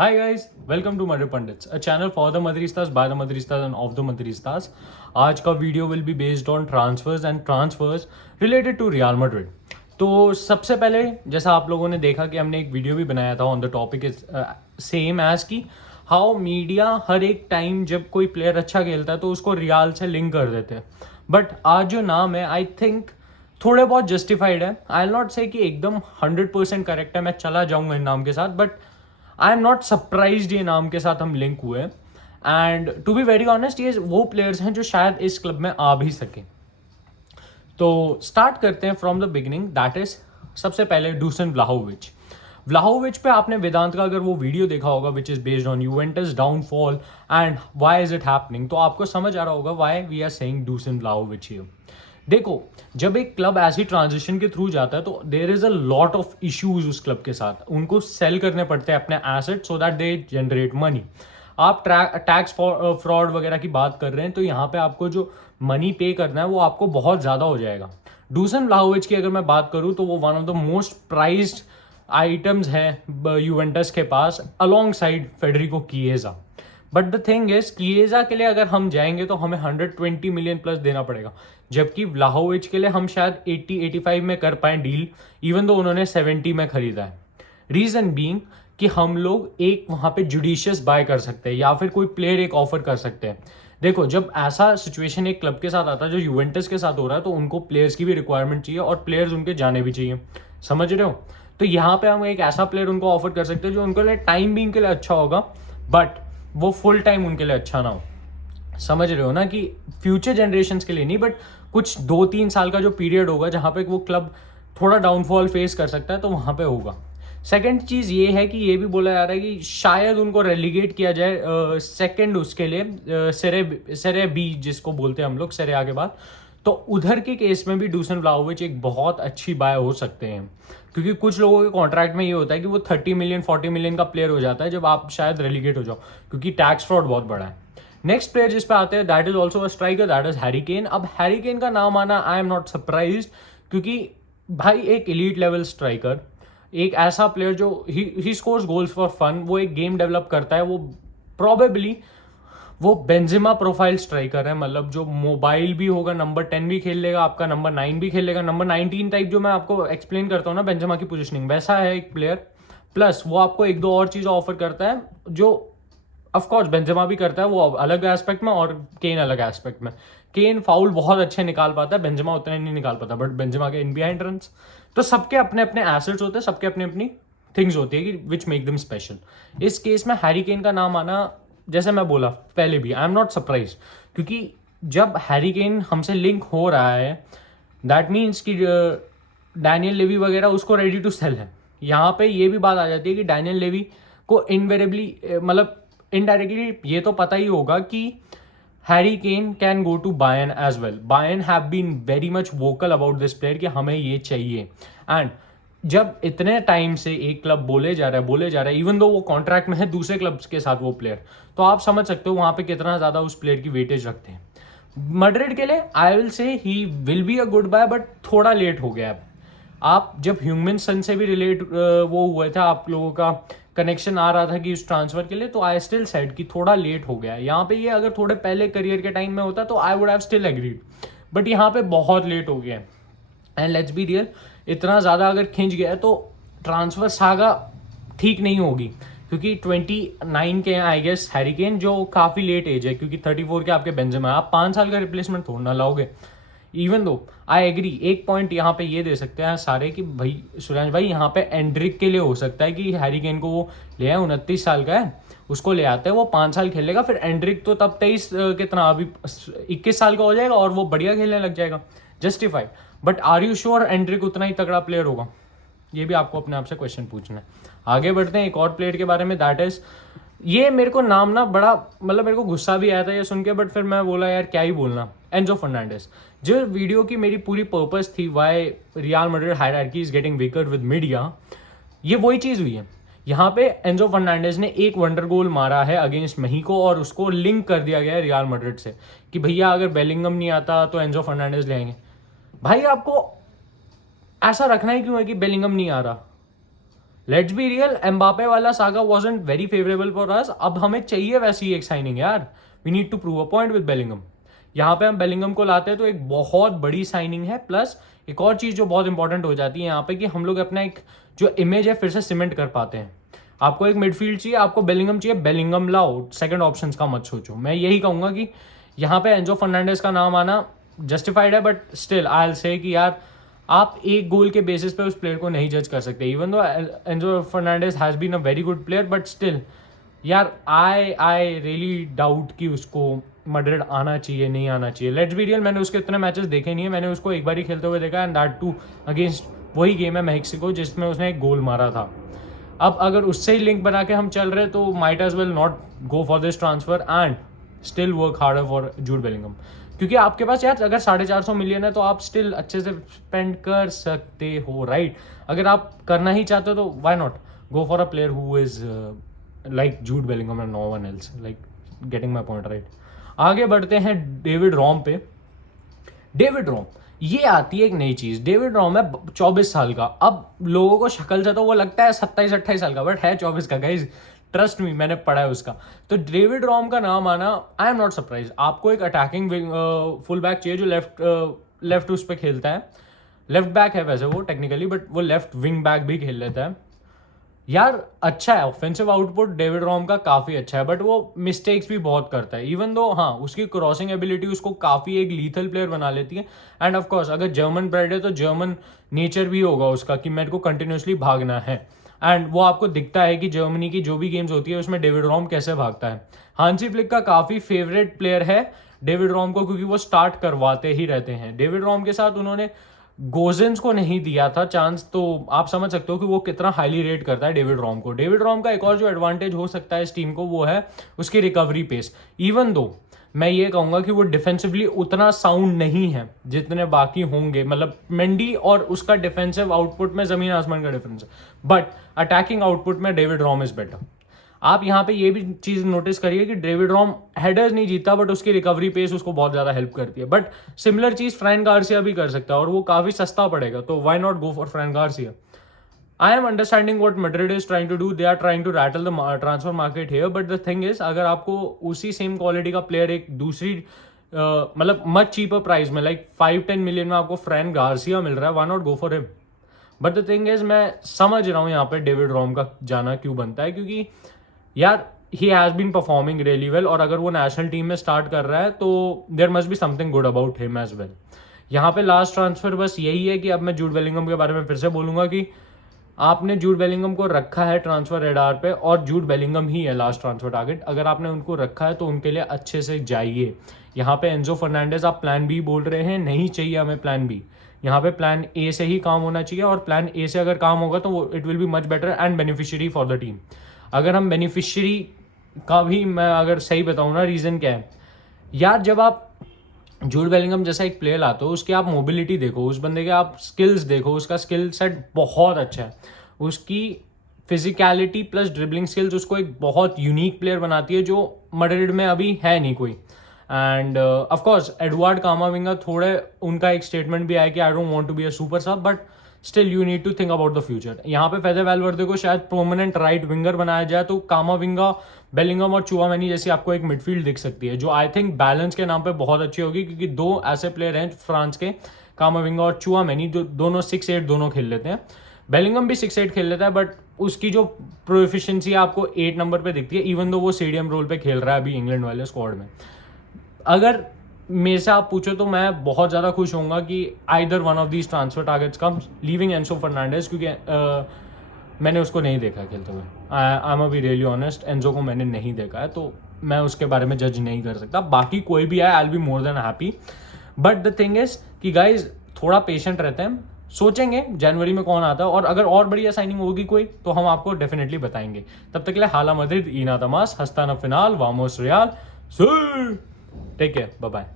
Hi guys, welcome to Madrid Pundits, a channel for the Madridistas, by the Madridistas and of the Madridistas. आज का video will be based on transfers and transfers related to Real Madrid. तो सबसे पहले जैसा आप लोगों ने देखा कि हमने एक वीडियो भी बनाया था on the topic is same as की हाउ मीडिया हर एक टाइम जब कोई प्लेयर अच्छा खेलता है तो उसको रियाल से लिंक कर देते हैं. बट आज जो नाम है आई थिंक थोड़े बहुत जस्टिफाइड है. आई विल नॉट से कि एकदम 100% करेक्ट है, मैं चला जाऊंगा इन नाम के साथ, but I am not surprised ये नाम के साथ हम लिंक हुए. And to be very honest ये वो प्लेयर्स हैं जो शायद इस क्लब में आ भी सके. तो स्टार्ट करते हैं from the beginning. That is सबसे पहले डूसन व्लाहोविच. व्लाहोविच पे आपने वेदांत का अगर वो वीडियो देखा होगा which is based on Juventus downfall and why is it happening, तो आपको समझ आ रहा होगा why we are saying Dusan Vlahovic here. देखो, जब एक क्लब ऐसी ट्रांजिशन के थ्रू जाता है तो there is a lot of issues उस क्लब के साथ. उनको सेल करने पड़ते हैं अपने asset so that they generate money. आप टैक्स फ्रॉड वगैरह की बात कर रहे हैं तो यहाँ पे आपको जो मनी पे करना है वो आपको बहुत ज़्यादा हो जाएगा. डूसन व्लाहोविच की अगर मैं बात करूँ तो वो one of the most prized items है यूवेंटस के पास alongside Federico Chiesa. But the thing is Chiesa के लिए अगर हम जाएंगे तो हमें 120 मिलियन प्लस देना पड़ेगा, जबकि व्लाहोविच के लिए हम शायद 80-85 में कर पाए डील, इवन दो उन्होंने 70 में खरीदा है. रीजन बीइंग कि हम लोग एक वहां पे जुडिशियस बाय कर सकते हैं या फिर कोई प्लेयर एक ऑफर कर सकते हैं. देखो, जब ऐसा सिचुएशन एक क्लब के साथ आता है जो यूवेंटस के साथ हो रहा है तो उनको प्लेयर्स की भी रिक्वायरमेंट चाहिए और प्लेयर्स उनके जाने भी चाहिए. समझ रहे हो? तो यहाँ पे हम एक ऐसा प्लेयर उनको ऑफर कर सकते हैं जो उनके लिए टाइम बीइंग के लिए अच्छा होगा, बट वो फुल टाइम उनके लिए अच्छा ना हो. समझ रहे हो ना कि फ्यूचर जनरेशन्स के लिए नहीं, बट कुछ 2-3 साल का जो पीरियड होगा जहाँ पे वो क्लब थोड़ा डाउनफॉल फेस कर सकता है तो वहाँ पे होगा. सेकंड चीज़ ये है कि ये भी बोला जा रहा है कि शायद उनको रेलीगेट किया जाए सेकंड उसके लिए सेरे बी जिसको बोलते हैं हम लोग सेरे आगे बाद. तो उधर के केस में भी डूसन व्लाहोविच एक बहुत अच्छी बाय हो सकते हैं, क्योंकि कुछ लोगों के कॉन्ट्रैक्ट में ये होता है कि वो 30 मिलियन 40 मिलियन का प्लेयर हो जाता है जब आप शायद रेलीगेट हो जाओ, क्योंकि टैक्स फ्रॉड बहुत बड़ा है. नेक्स्ट प्लेयर जिस पे आते हैं that is also a striker, that is Harry Kane. अब हैरी केन का नाम आना आई एम नॉट सरप्राइज, क्योंकि भाई एक एलीट लेवल स्ट्राइकर, एक ऐसा प्लेयर जो he scores goals for fun, वो एक गेम डेवलप करता है, वो प्रॉबेबली वो बेंजेमा प्रोफाइल स्ट्राइकर है. मतलब जो मोबाइल भी होगा, नंबर 10 भी खेल लेगा, आपका नंबर 9 भी खेल लेगा, नंबर 19 टाइप जो मैं आपको एक्सप्लेन करता हूँ ना बेंजेमा की पोजिशनिंग, वैसा है एक प्लेयर. प्लस वो आपको एक दो और चीज़ ऑफर करता है जो ऑफकोर्स बेंजेमा भी करता है, वो अलग एस्पेक्ट में और केन अलग एस्पेक्ट में. केन फाउल बहुत अच्छे निकाल पाता है, बेंजेमा उतने नहीं निकाल पाता, बट बेंजेमा के इन बिहाइंड रन्स. तो सबके अपने अपने एसेट्स होते हैं, सबके अपनी अपनी थिंग्स होती है कि विच मेक देम स्पेशल. इस केस में हैरी केन का नाम आना, जैसे मैं बोला पहले भी, आई एम नॉट सरप्राइज, क्योंकि जब हैरी केन हमसे लिंक हो रहा है दैट मीन्स कि डैनियल लेवी वगैरह उसको रेडी टू सेल है. यहाँ पे ये भी बात आ जाती है कि डैनियल लेवी को इनवेरेबली मतलब इनडायरेक्टली ये तो पता ही होगा कि Harry Kane can go to Bayern as well. Bayern have been very much vocal about this player कि हमें ये चाहिए. एंड जब इतने टाइम से एक क्लब बोले जा रहा है इवन दो वो कॉन्ट्रैक्ट में है दूसरे क्लब्स के साथ वो प्लेयर, तो आप समझ सकते हो वहां पे कितना ज्यादा उस प्लेयर की वेटेज रखते हैं. मैड्रिड के लिए I will say he will be a good buy, but थोड़ा लेट हो गया. आप जब ह्यूमन सन से भी रिलेट वो हुआ था, आप लोगों का कनेक्शन आ रहा था कि उस ट्रांसफर के लिए, तो आई स्टिल सेड कि थोड़ा लेट हो गया. यहाँ पे ये अगर थोड़े पहले करियर के टाइम में होता तो I would have still agreed, but यहाँ पे बहुत लेट हो गया. एंड लेट्स बी रियल, इतना ज़्यादा अगर खिंच गया तो ट्रांसफर सागा ठीक नहीं होगी, क्योंकि 29 के हैं आई गेस हैरी केन, जो काफ़ी लेट एज है, क्योंकि 34 के आपके बेंजेमा, आप 5 साल का रिप्लेसमेंट थोड़ा ना लाओगे. इवन दो आई एग्री, एक पॉइंट यहाँ पे ये दे सकते हैं सारे कि भाई सुरेश भाई यहाँ पे एंड्रिक के लिए हो सकता है कि हैरी केन को वो ले आए, 29 साल का है, उसको ले आते हैं, वो 5 साल खेलेगा, फिर एंड्रिक तो तब 23 कितना अभी 21 साल का हो जाएगा और वो बढ़िया खेलने लग जाएगा, justified. But are you sure Endrick उतना ही तगड़ा प्लेयर होगा? ये भी आपको अपने आप से क्वेश्चन पूछना है. आगे बढ़ते हैं एक और प्लेयर के बारे में, दैट इज, ये मेरे को नाम ना बड़ा मतलब मेरे को गुस्सा भी आया था ये सुन के, बट फिर मैं बोला यार क्या ही बोलना, एंजो फर्नांडिस. जो वीडियो की मेरी पूरी पर्पस थी why real Madrid hierarchy is getting weaker with media, ये वही चीज़ हुई है. यहाँ पे एंजो फर्नांडिस ने एक वंडर गोल मारा है अगेंस्ट मेहिको और उसको लिंक कर दिया गया है रियल मैड्रिड से कि भैया अगर बेलिंगम नहीं आता तो एंजो फर्नांडिस ले आएंगे. भाई आपको ऐसा रखना ही क्यों है कि बेलिंगम नहीं आ रहा? लेट्स बी रियल, एम्बापे वाला saga wasn't very favourable for us. अब हमें चाहिए वैसी ही एक साइनिंग यार, we need to prove a point with Bellingham. यहाँ पे हम बेलिंगम को लाते हैं तो एक बहुत बड़ी साइनिंग है। प्लस एक और चीज़ जो बहुत इंपॉर्टेंट हो जाती है यहाँ पे कि हम लोग अपना एक जो इमेज है फिर से सीमेंट कर पाते हैं। आपको एक मिडफील्ड चाहिए, आपको बेलिंगम चाहिए, बेलिंगम लाओ, सेकंड ऑप्शंस का मत सोचो। मैं यही कहूँगा कि यहाँ पे एंजो फर्नांडिस का नाम आना जस्टिफाइड है, बट स्टिल आई विल से कि यार आप एक गोल के बेसिस पे उस प्लेयर को नहीं जज कर सकते। Even though Enzo Fernandez has been a very good player, but still यार आई रियली डाउट कि उसको मैड्रिड आना चाहिए, नहीं आना चाहिए। लेट्स बी रियल, मैंने उसके इतने मैचेस देखे नहीं है, मैंने उसको एक बार ही खेलते हुए देखा, एंड दैट टू अगेंस्ट वही गेम है मैक्सिको जिसमें उसने एक गोल मारा था। अब अगर उससे ही लिंक बना के हम चल रहे तो might as well not go for this transfer and still work harder for Jude Bellingham. क्योंकि आपके पास यार अगर 450 मिलियन है तो आप स्टिल अच्छे से स्पेंड कर सकते हो, राइट? अगर आप करना ही चाहते हो तो why not go for a player who is like Jude Bellingham and no one else, like getting my point, right? आगे बढ़ते हैं डेविड रॉम पे। डेविड रॉम, ये आती है एक नई चीज। डेविड रॉम है 24 साल का। अब लोगों को शक्ल से तो वो लगता है 27-28 साल का, बट है 24 का गाइज, ट्रस्ट मी, मैंने पढ़ा है उसका। तो डेविड रॉम का नाम आना, आई एम नॉट सरप्राइज। आपको एक अटैकिंग फुल बैक चाहिए जो लेफ्ट उस पर खेलता है। लेफ्ट बैक है वैसे वो टेक्निकली, बट वो लेफ्ट विंग बैक भी खेल लेता है यार। अच्छा है, ऑफेंसिव आउटपुट डेविड रॉम का काफ़ी अच्छा है, बट वो मिस्टेक्स भी बहुत करता है। इवन दो हाँ, उसकी क्रॉसिंग एबिलिटी उसको काफ़ी एक लीथल प्लेयर बना लेती है। एंड ऑफ कोर्स अगर जर्मन ब्रेड है तो जर्मन नेचर भी होगा उसका कि मेरे को कंटिन्यूसली भागना है। एंड वो आपको दिखता है कि जर्मनी की जो भी गेम्स होती है उसमें डेविड रॉम कैसे भागता है। हांसी फ्लिक का काफ़ी फेवरेट प्लेयर है डेविड रॉम को, क्योंकि वो स्टार्ट करवाते ही रहते हैं। डेविड रॉम के साथ उन्होंने गोजेंस को नहीं दिया था चांस, तो आप समझ सकते हो कि वो कितना हाईली रेट करता है डेविड रॉम को। डेविड रॉम का एक और जो एडवांटेज हो सकता है इस टीम को वो है उसकी रिकवरी पेस। इवन दो मैं ये कहूँगा कि वो डिफेंसिवली उतना साउंड नहीं है जितने बाकी होंगे, मतलब मेंडी और उसका डिफेंसिव आउटपुट में ज़मीन आसमान का डिफरेंस है, बट अटैकिंग आउटपुट में डेविड रॉम इज बेटर। आप यहाँ पे ये भी चीज़ नोटिस करिए कि डेविड रॉम हेडर्स नहीं जीतता, बट उसकी रिकवरी पेस उसको बहुत ज़्यादा हेल्प करती है। But similar cheese Frank Garcia भी कर सकता है और वो काफ़ी सस्ता पड़ेगा, तो why not go for Frank Garcia. I am understanding what Madrid is trying to do, they are trying to rattle the transfer market here, but the thing is अगर आपको उसी सेम क्वालिटी का प्लेयर एक दूसरी मतलब much cheaper price में like 5-10 million में आपको फ्रैंक गार्सिया मिल रहा है, why not go for him. But the thing is मैं समझ रहा हूँ यहाँ पे डेविड रॉम का जाना क्यों बनता है, क्योंकि यार he has been performing really well, और अगर वो नेशनल टीम में स्टार्ट कर रहा है तो there must be something good about him as well. यहाँ पे लास्ट ट्रांसफर बस यही है कि अब मैं जूड बेलिंगम के बारे में फिर से बोलूँगा कि आपने जूड बेलिंगम को रखा है ट्रांसफर रेडार पे, और जूड बेलिंगम ही है लास्ट ट्रांसफर टारगेट। अगर आपने उनको रखा है तो उनके लिए अच्छे से जाइए। यहाँ पे एंजो फर्नांडिस आप प्लान बी बोल रहे हैं, नहीं चाहिए हमें प्लान बी। यहाँ पे प्लान ए से ही काम होना चाहिए, और प्लान ए से अगर काम होगा तो वो it will be much better and beneficiary for the team. अगर हम बेनिफिशियरी का भी मैं अगर सही बताऊँ ना, रीज़न क्या है यार, जब आप जूड बेलिंगम जैसा एक प्लेयर लाते हो उसकी आप मोबिलिटी देखो, उस बंदे के आप स्किल्स देखो, उसका स्किल सेट बहुत अच्छा है। उसकी फिजिकलिटी प्लस ड्रिबलिंग स्किल्स उसको एक बहुत यूनिक प्लेयर बनाती है जो मैड्रिड में अभी है नहीं कोई। And of course Eduardo Camavinga, थोड़े उनका एक स्टेटमेंट भी आया कि I don't want to be a super sub, but still you need to think about the future. यहाँ पे फेदर वैलवर्दे को शायद परमानेंट राइट विंगर बनाया जाए तो कामाविंगा, बेलिंगम और चुआमेनी जैसी आपको एक मिडफील्ड दिख सकती है, जो आई थिंक बैलेंस के नाम पे बहुत अच्छी होगी, क्योंकि दो ऐसे प्लेयर हैं फ्रांस के, कामाविंगा और चुआमेनी, जो दोनों 6-8 दोनों खेल लेते हैं। बेलिंगम भी 6-8 खेल लेता है, बट उसकी जो प्रोफिशिएंसी आपको 8 नंबर पे दिखती है, इवन दो वो सीडीएम रोल पे खेल रहा है अभी इंग्लैंड वाले स्क्वाड में। अगर मेरे से आप पूछो तो मैं बहुत ज़्यादा खुश होऊंगा कि either one of these transfer targets comes, leaving Enzo Fernandez, क्योंकि मैंने उसको नहीं देखा खेलते हुए। I am be really honest, Enzo को मैंने नहीं देखा है, तो मैं उसके बारे में जज नहीं कर सकता। बाकी कोई भी आए, I will be more than happy. But the thing is कि गाइज थोड़ा पेशेंट रहते हैं, सोचेंगे जनवरी में कौन आता है, और अगर और बढ़िया साइनिंग होगी कोई तो हम आपको डेफिनेटली बताएंगे। तब तक के लिए हाला मद्रिद, ईना तमास, हस्ताना फिनाल, वामोस Real, take care, bye bye.